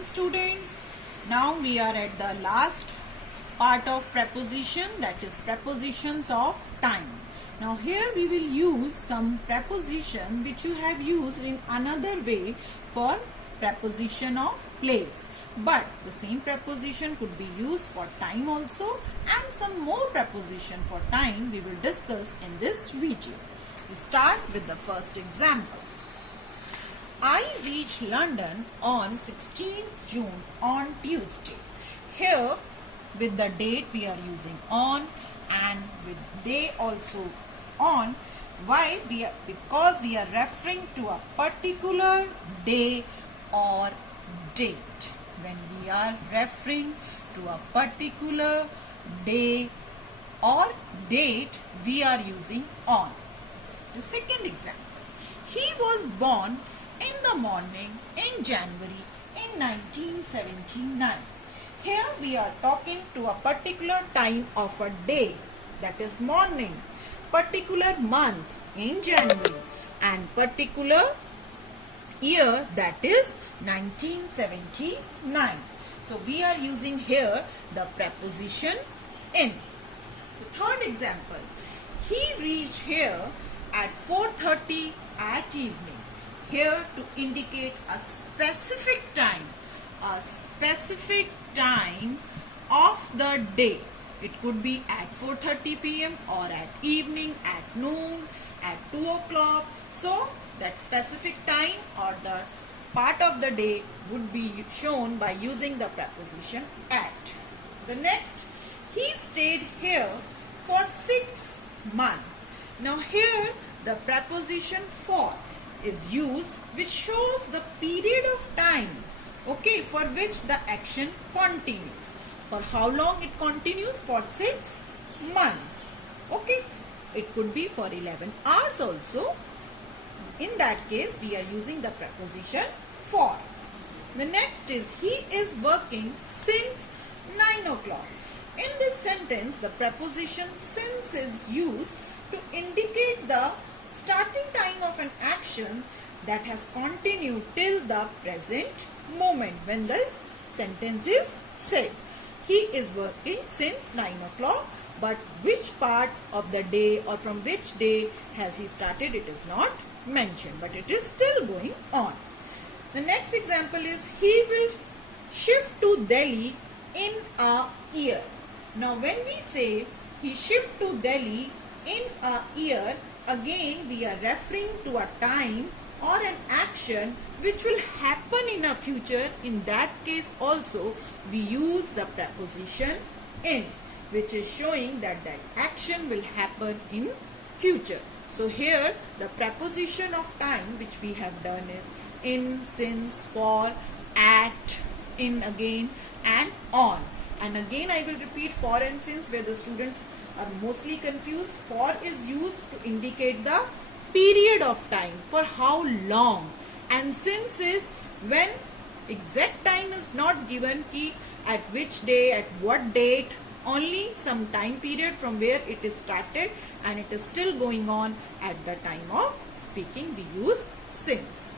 morning, students. Now we are at the last part of preposition, that is prepositions of time. Now here we will use some preposition which you have used in another way for preposition of place. But the same preposition could be used for time also, and some more preposition for time we will discuss in this video. We start with the first example. I reached London on 16th June on Tuesday. Here with the date we are using on, and with day also on. Why? Because we are referring to a particular day or date. When we are referring to a particular day or date, we are using on. The second example. He was born in the morning in January in 1979. Here we are talking to a particular time of a day, that is morning, particular month in January, and particular year, that is 1979. So we are using here the preposition in. The third example. He reached here at 4:30 at evening. Here to indicate a specific time of the day. It could be at 4:30 p.m. or at evening, at noon, at 2 o'clock. So that specific time or the part of the day would be shown by using the preposition at. The next, he stayed here for 6 months. Now here the preposition for is used, which shows the period of time, okay, for which the action continues. For how long it continues? For 6 months. Okay, it could be for 11 hours also. In that case, we are using the preposition for. The next is, he is working since 9 o'clock. In this sentence, the preposition since is used to indicate the starting time of an action that has continued till the present moment when this sentence is said. He is working since 9 o'clock, but which part of the day or from which day has he started, it is not mentioned, but it is still going on. The next example is, he will shift to Delhi in a year. Now when we say he shift to Delhi in a year, again we are referring to a time or an action which will happen in a future. In that case also we use the preposition in, which is showing that that action will happen in future. So here the preposition of time which we have done is in, since, for, at, in again, and on. And again I will repeat for and since, where the students are mostly confused. For is used to indicate the period of time, for how long, and since is when exact time is not given, ki at which day, at what date, only some time period from where it is started and it is still going on at the time of speaking, we use since.